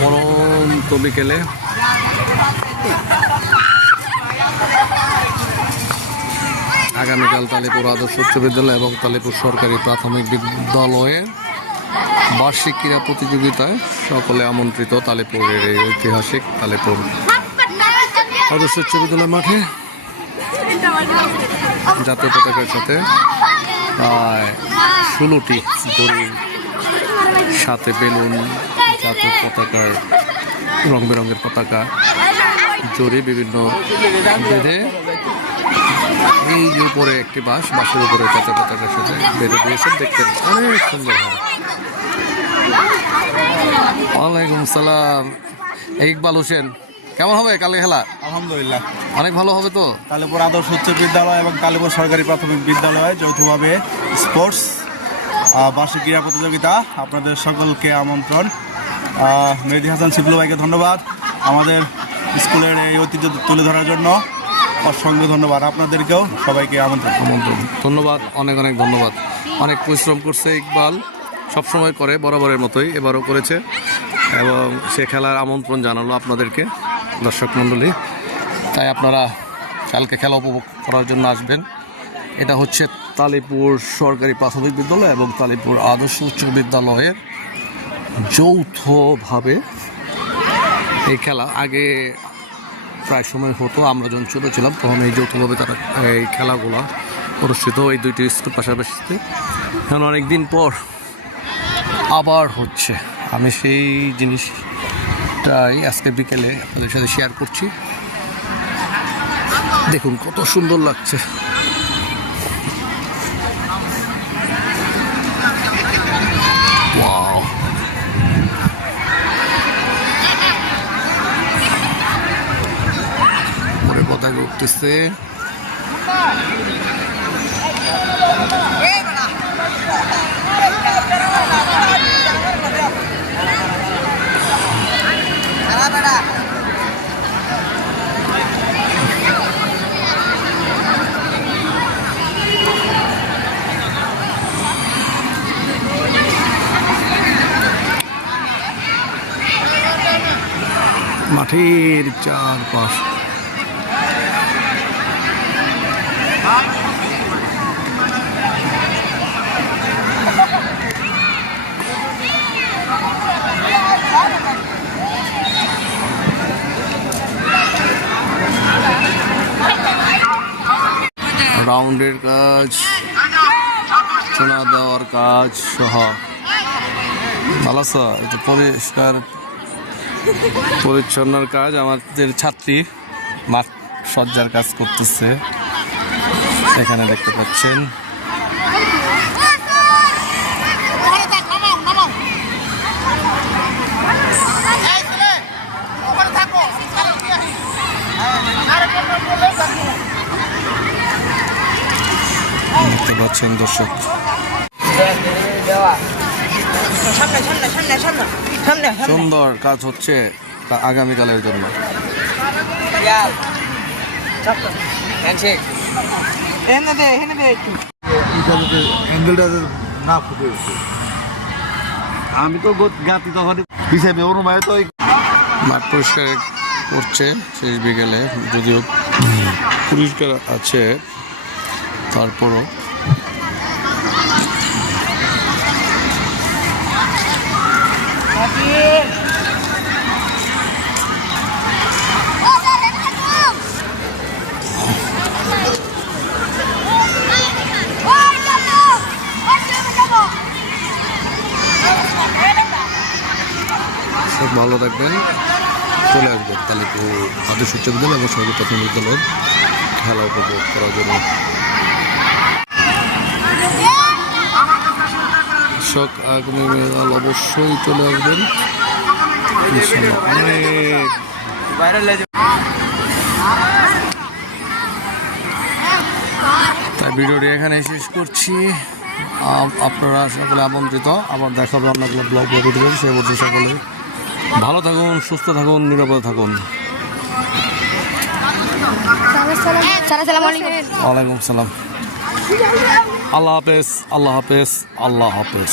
পরন্ত বিকেলে আগামীকাল তালিপুর আদর্শ উচ্চ বিদ্যালয় এবং তালিপুর সরকারি প্রাথমিক বিদ্যালয়ের বার্ষিক ক্রীড়া প্রতিযোগিতায় সকলে আমন্ত্রিত। তালিপুরের এই ঐতিহাসিক তালিপুর আদর্শ উচ্চ বিদ্যালয় মাঠে জাতীয় পতাকার সাথে প্রায় 16টি দড়ির সাথে বেলুন, জাতীয় পতাকার রং বেরঙের পতাকা জড়ি বিভিন্ন বেঁধে এই যে উপরে একটি বাঁশের উপরে জাতীয় পতাকার সাথে বেঁধে দিয়েছে। দেখতে অনেক সুন্দর হবে। ওয়ালাইকুম সালাম। ইকবাল হোসেন, কেমন হবে কালকে খেলা? আলহামদুলিল্লাহ অনেক ভালো হবে। তো তালিপুর আদর্শ উচ্চ বিদ্যালয় এবং তালিপুর সরকারি প্রাথমিক বিদ্যালয় যৌথভাবে স্পোর্টস বার্ষিক ক্রীড়া প্রতিযোগিতা, আপনাদের সকলকে আমন্ত্রণ। মেহেদী হাসান শিবলু ভাইকে ধন্যবাদ আমাদের স্কুলের এই ঐতিহ্য তুলে ধরার জন্য। অসংখ্য ধন্যবাদ আপনাদেরকেও, সবাইকে আমন্ত্রণ। ধন্যবাদ, অনেক অনেক ধন্যবাদ। অনেক পরিশ্রম করছে ইকবাল, সবসময় করে, বরাবরের মতোই এবারও করেছে এবং সে খেলার আমন্ত্রণ জানালো আপনাদেরকে, দর্শক মণ্ডলী। তাই আপনারা কালকে খেলা উপভোগ করার জন্য আসবেন। এটা হচ্ছে তালিপুর সরকারি প্রাথমিক বিদ্যালয় এবং তালিপুর আদর্শ উচ্চ বিদ্যালয়ের যৌথভাবে এই খেলা। আগে প্রায় সময় হতো, আমরা যখন ছোটো ছিলাম তখন এই যৌথভাবে তারা এই খেলাগুলো অনুষ্ঠিত, এই দুইটি স্কুল পাশাপাশিতে। এখন অনেক দিন পর আবার হচ্ছে। আমি সেই জিনিসটাই আজকে বিকেলে আপনাদের সাথে শেয়ার করছি। দেখুন কত সুন্দর লাগছে। ওয়াও, পরে পতাকা উঠতেছে। মাঠের চারপাশ রাউন্ডের কাজ, চুনা দেওয়ার কাজ সহ ভালো আছে। এটা পরিষ্কার পরিচ্ছন্নর কাজ। আমাদের ছাত্রী মাঠ সজ্জার কাজ করতেছে, এখানে দেখতে পাচ্ছেন। দেখতে পাচ্ছেন দর্শক, সুন্দর কাজ হচ্ছে আগামীকালের জন্য। আমি তো গাতি তখন হিসেবে অনুমায় তো মাঠ পরিষ্কার করছে শেষ বিকেলে, যদিও পরিষ্কার আছে তারপরও। সব ভালো থাকবেন, চলে আসবেন তালিপুর আদর্শ উচ্চ বিদ্যালয় এবং সরকারি প্রাথমিক বিদ্যালয়ের খেলা উপভোগ করার জন্য। দর্শক আগামী মেয়াদ অবশ্যই চলে আসবেন। তাই ভিডিওটি এখানে শেষ করছি। আপনারা সকলে আমন্ত্রিত। আবার দেখা হবে অন্য ব্লগ ভিডিও। সে বলতে সকলে ভালো থাকুন, সুস্থ থাকুন, নিরাপদে থাকুন। ওয়ালাইকুম সালাম। আল্লাহ হাফেজ, আল্লাহ হাফেজ, আল্লাহ হাফেজ।